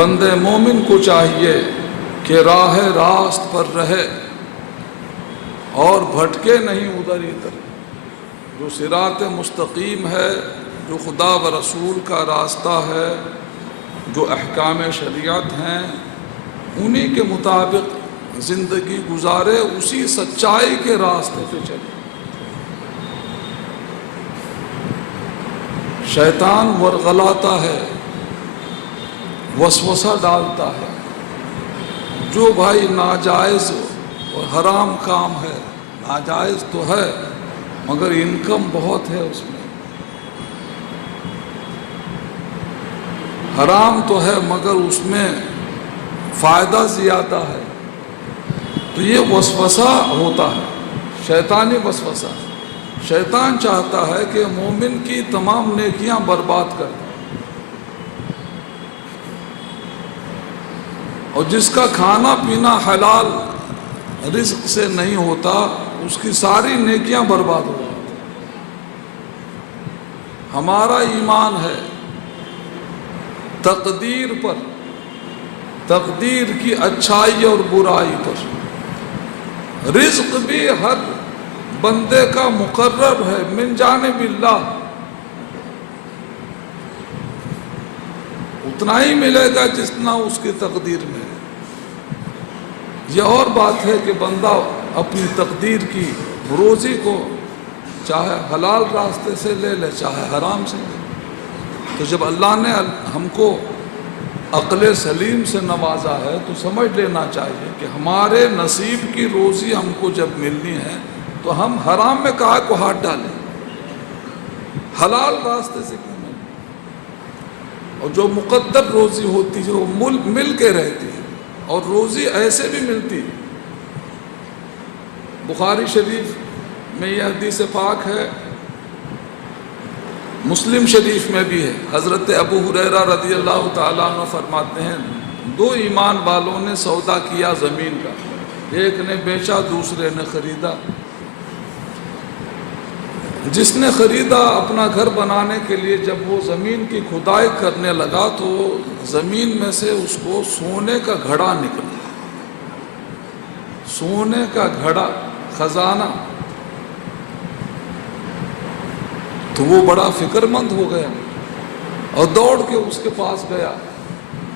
بندے مومن کو چاہیے کہ راہ راست پر رہے اور بھٹکے نہیں ادھر ادھر. جو صراط مستقیم ہے، جو خدا و رسول کا راستہ ہے، جو احکام شریعت ہیں، انہی کے مطابق زندگی گزارے، اسی سچائی کے راستے پہ چلے. شیطان ورغلاتا ہے، وسوسہ ڈالتا ہے. جو بھائی ناجائز اور حرام کام ہے، ناجائز تو ہے مگر انکم بہت ہے اس میں، حرام تو ہے مگر اس میں فائدہ زیادہ ہے، تو یہ وسوسہ ہوتا ہے، شیطانی وسوسہ. شیطان چاہتا ہے کہ مومن کی تمام نیکیاں برباد کر دے، اور جس کا کھانا پینا حلال رزق سے نہیں ہوتا اس کی ساری نیکیاں برباد ہو جاتی. ہمارا ایمان ہے تقدیر پر، تقدیر کی اچھائی اور برائی پر. رزق بھی ہر بندے کا مقرر ہے من جانب اللہ، اتنا ہی ملے گا جتنا اس کی تقدیر میں ہے. یہ اور بات ہے کہ بندہ اپنی تقدیر کی روزی کو چاہے حلال راستے سے لے لے چاہے حرام سے. تو جب اللہ نے ہم کو عقل سلیم سے نوازا ہے تو سمجھ لینا چاہیے کہ ہمارے نصیب کی روزی ہم کو جب ملنی ہے تو ہم حرام میں کہاں کو ہاتھ ڈالیں، حلال راستے سے کیوں ملے. اور جو مقدر روزی ہوتی ہے وہ مل کے رہتی ہے، اور روزی ایسے بھی ملتی. بخاری شریف میں یہ حدیث پاک ہے، مسلم شریف میں بھی ہے. حضرت ابو ہریرہ رضی اللہ تعالیٰ عنہ فرماتے ہیں، دو ایمان والوں نے سودا کیا زمین کا، ایک نے بیچا دوسرے نے خریدا. جس نے خریدا اپنا گھر بنانے کے لیے جب وہ زمین کی کھدائی کرنے لگا تو زمین میں سے اس کو سونے کا گھڑا نکلا، سونے کا گھڑا، خزانہ. تو وہ بڑا فکر مند ہو گیا اور دوڑ کے اس کے پاس گیا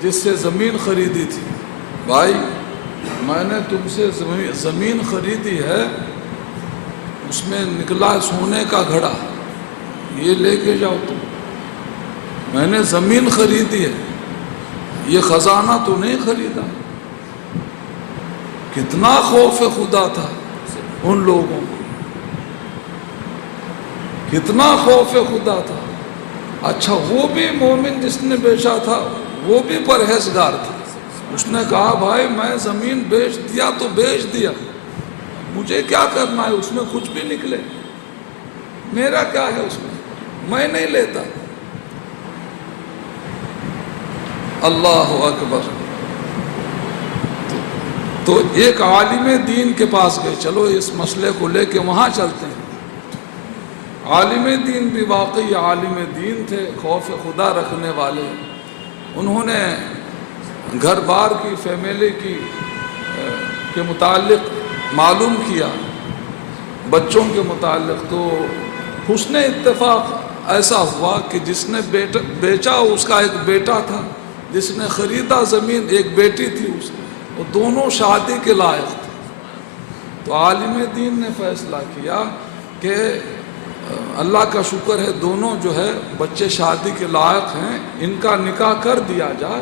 جس سے زمین خریدی تھی. بھائی میں نے تم سے زمین خریدی ہے، اس میں نکلا سونے کا گھڑا، یہ لے کے جاؤ تم. میں نے زمین خریدی ہے، یہ خزانہ تو نہیں خریدا. کتنا خوف خدا تھا ان لوگوں کو، کتنا خوف خدا تھا. اچھا وہ بھی مومن جس نے بیچا تھا وہ بھی پرہیزگار تھا. اس نے کہا بھائی میں زمین بیچ دیا تو بیچ دیا، مجھے کیا کرنا ہے، اس میں کچھ بھی نکلے، میرا کیا ہے اس میں نہیں لیتا. اللہ اکبر. تو ایک عالم دین کے پاس گئے، چلو اس مسئلے کو لے کے وہاں چلتے ہیں. عالم دین بھی واقعی عالم دین تھے، خوف خدا رکھنے والے. انہوں نے گھر بار کی فیملی کے متعلق معلوم کیا، بچوں کے متعلق. تو حسن اتفاق ایسا ہوا کہ جس نے بیچا اس کا ایک بیٹا تھا، جس نے خریدا زمین ایک بیٹی تھی اس کی، وہ دونوں شادی کے لائق تھے. تو عالم دین نے فیصلہ کیا کہ اللہ کا شکر ہے دونوں جو ہے بچے شادی کے لائق ہیں، ان کا نکاح کر دیا جائے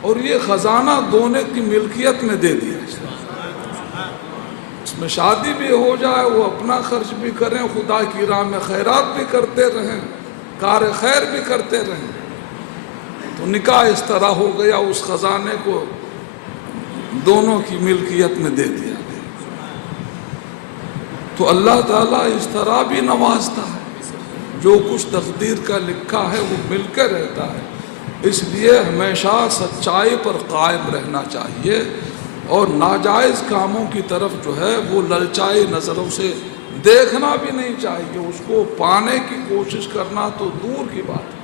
اور یہ خزانہ دونوں کی ملکیت میں دے دیا جائے. اس میں شادی بھی ہو جائے، وہ اپنا خرچ بھی کریں، خدا کی راہ میں خیرات بھی کرتے رہیں، کار خیر بھی کرتے رہیں. تو نکاح اس طرح ہو گیا، اس خزانے کو دونوں کی ملکیت میں دے دیا گیا. تو اللہ تعالیٰ اس طرح بھی نوازتا ہے، جو کچھ تقدیر کا لکھا ہے وہ مل کے رہتا ہے. اس لیے ہمیشہ سچائی پر قائم رہنا چاہیے اور ناجائز کاموں کی طرف جو ہے وہ للچائی نظروں سے دیکھنا بھی نہیں چاہیے. اس کو پانے کی کوشش کرنا تو دور کی بات ہے.